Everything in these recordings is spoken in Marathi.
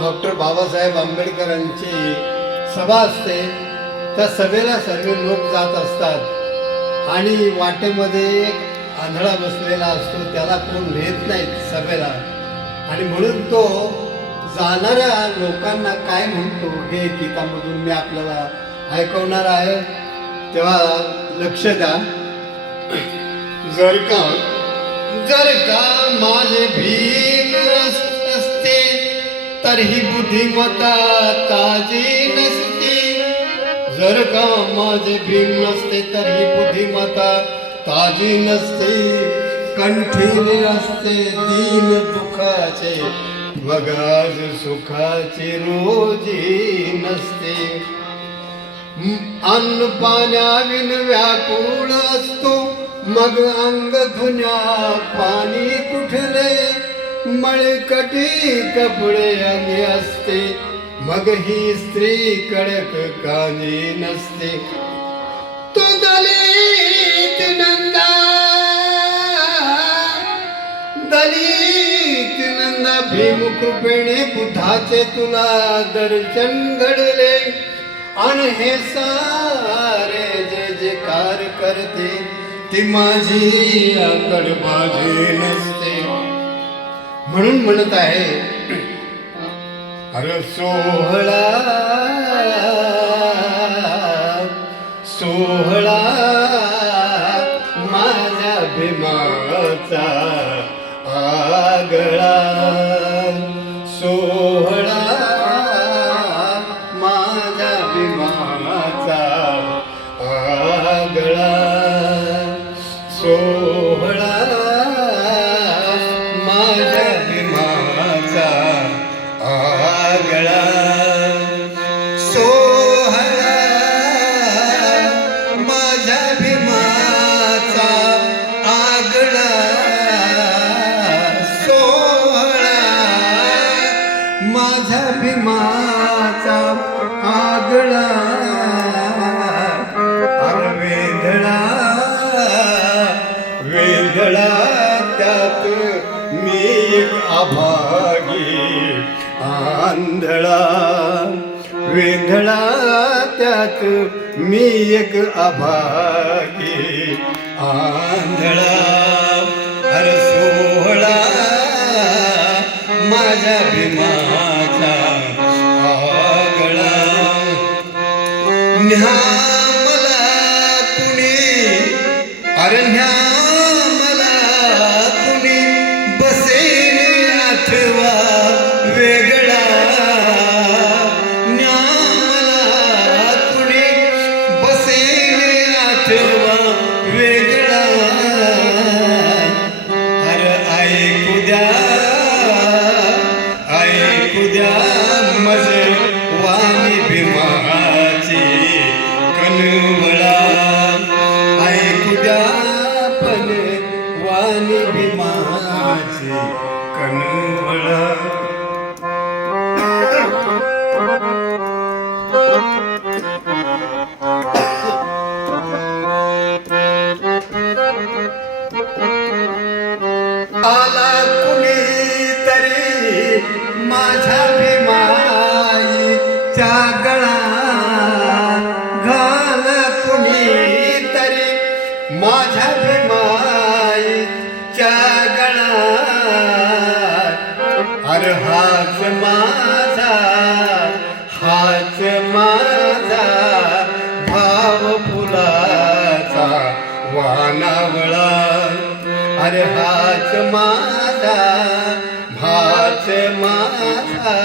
डॉक्टर बाबासाहेब आंबेडकरांची सभा असते. त्या सभेला सर्व लोक जात असतात. आणि वाटेमध्ये एक आंधळा बसलेला असतो. त्याला कोण नेत नाही सभेला. आणि म्हणून तो जाणाऱ्या लोकांना काय म्हणतो हे गीतामधून मी आपल्याला ऐकवणार आहे. तेव्हा लक्ष द्या. जर का जर का माझे भीम असते तर ही बुद्धिमत्ता ताजी नसती. जर का माझे भीम नसते तर ही बुद्धिमत्ता ताजी नसते. कंठीले असते दीन दुखाचे. बघाज सुखाचे रोजी नसते. अन्न पाण्याविन व्याकुळ असतो. मग अंग धुन्या पाणी कुठले मळकटी कपडे अंगी असते. मग ही स्त्री कडक कानी नसते. तो दलित नंदा. दलित नंदा भीम बुद्धाचे तुला दर्शन घडले. आणि हे सारे जे जे कार करते ती माझी आकड बाजी नसते. म्हणून म्हणत आहे. अरे सोहळा सोहळा माझ्या भीमाचा आगळा. सोहळा माझ्या भीमाचा आगळा. सोहळा भागी आंधळा वेंधळा त्यात मी एक अभागी आंधळा. वाणी भीमाची कनवळा. आला कुणी तरी माझ्या भीमाईच्या गळा अरे हाच माझा हाच माझा भाव फुलाचा वानावळा. अरे हाच माझा भाच माझा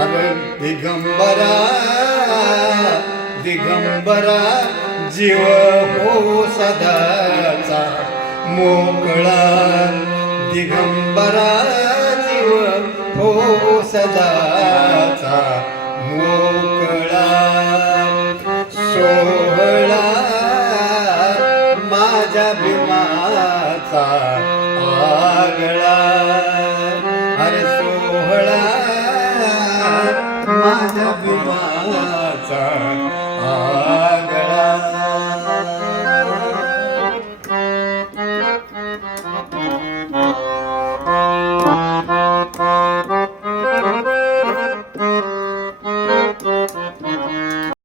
अरे दिगंबरा दिगंबरा जीव हो सदाचा मोकळा. दिगंबरा जीव हो सदाचा मोकळा. सोहळा माझ्या भीमाचा आगळा. सोहळा माझ्या भीमाचा